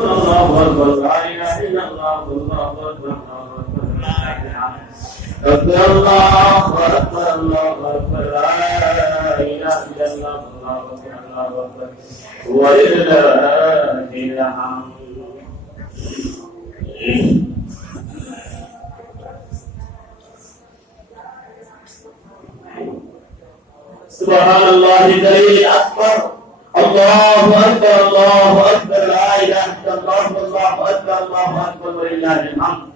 الله أكبر لا إله إلا الله الله أكبر ربنا الله أكبر الله أكبر لا إله إلا الله الله أكبر الله أكبر ولله الحمد سبحان الله الدليل الأكبر الله أكبر الله أكبر لا إله إلا الله الله أكبر الله أكبر ولله الحمد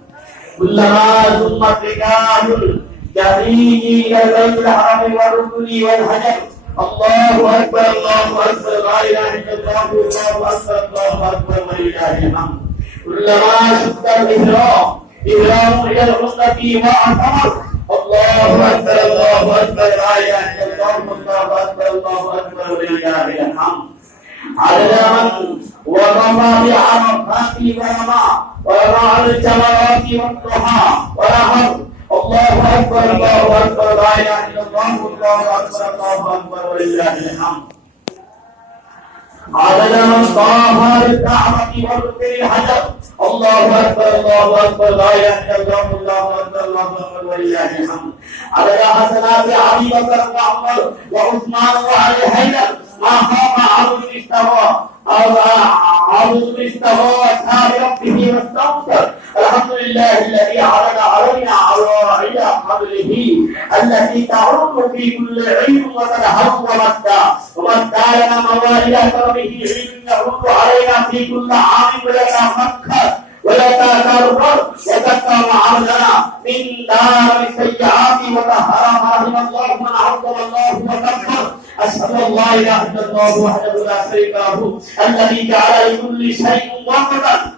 كلما ثمت ركاب الجميع إلى البيت الحرام والركن والحجر الله أكبر الله أكبر لا إله إلا الله الله أكبر الله أكبر ولله الحمد كلما شد الإحرام إلى العمرة وأعتمر الله أكبر الله أكبر لا إله إلا الله الله أكبر الله أكبر ولله الحمد عدد من وقف بعرفات ورمى ورمى الجمرات والضحى ونحر الله أكبر الله أكبر لا إله إلا الله الله أكبر الله أكبر ولله الحمد عدد من طاف بالكعبة والركن الحجر الله أكبر الله أكبر لا إله إلا الله الله أكبر الله أكبر ولله الحمد عدد حسنات أبي بكر وعمر وعثمان وعلي حيدر ما خاف عبد استوى عبد استوى وأصحاب ربه واستغفر الحمد لله الذي عرض علينا عوائد قبله التي تعرض في كل عيد وتنهض ومتى لنا موائد كرمه يعود علينا في كل عام ولنا مكة ولنا كرر وزكى معاذنا من دار السيئات وطهر رحم الله من عظم الله وكبر أشهد أن لا إله إلا الله وحده لا شريك له الذي جعل لكل شيء وقتا